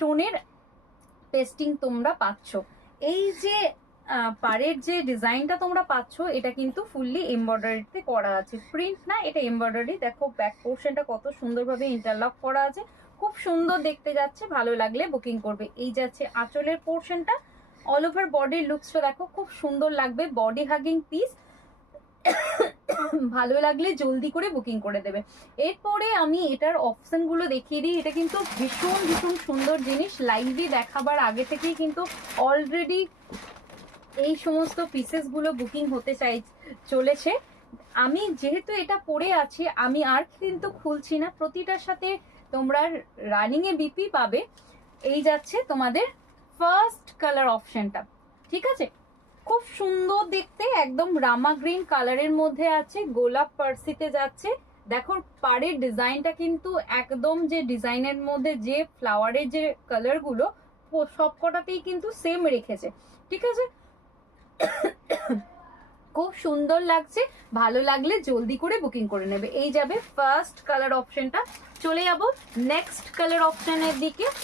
স্টোনের পেস্টিং তোমরা পাচ্ছ। এই যে পাড়ের যে ডিজাইনটা তোমরা পাচ্ছ এটা কিন্তু ফুললি এমব্রয়ডারিতে করা আছে, প্রিন্ট না, এটা এমব্রয়ডারি। দেখো ব্যাক পোর্শনটা কত সুন্দরভাবে ইন্টারলক করা আছে, খুব সুন্দর দেখতে যাচ্ছে, ভালো লাগলে বুকিং করবে। এই যাচ্ছে আঁচলের পোর্শনটা, অল ওভার বডির লুকসটা দেখো খুব সুন্দর লাগবে, বডি হাগিং পিস, ভালো লাগলে জলদি করে বুকিং করে দেবে। এরপরে আমি এটার অপশন গুলো দেখিয়ে দিই। এটা কিন্তু ভীষণ ভীষণ সুন্দর জিনিস, লাইভে দেখাবার আগে থেকেই কিন্তু অলরেডি এই সমস্ত পিসেস গুলো বুকিং হতে চলেছে। আমি যেহেতু এটা পরে আছি, আমি আর কিন্তু খুলছি না, প্রতিটার সাথে তোমরা রানিং এ বিপি পাবে। এই যাচ্ছে তোমাদের ফার্স্ট কালার অপশনটা, ঠিক আছে, খুব সুন্দর দেখতে, একদম রামা গ্রিন কালারের মধ্যে আছে, গোলাপ পার্সিতে যাচ্ছে। দেখো পাড়ের ডিজাইনটা কিন্তু একদম যে ডিজাইনের মধ্যে যে ফ্লাওয়ারের যে কালার গুলো সবকটাতেই কিন্তু সেম রেখেছে, ঠিক আছে, খুব সুন্দর লাগছে, ভালো লাগলে জলদি করে বুকিং করে নেবে। এই যাবে ফার্স্ট কালার অপশনটা। চলে যাবো নেক্সট কালার অপশনের দিকে।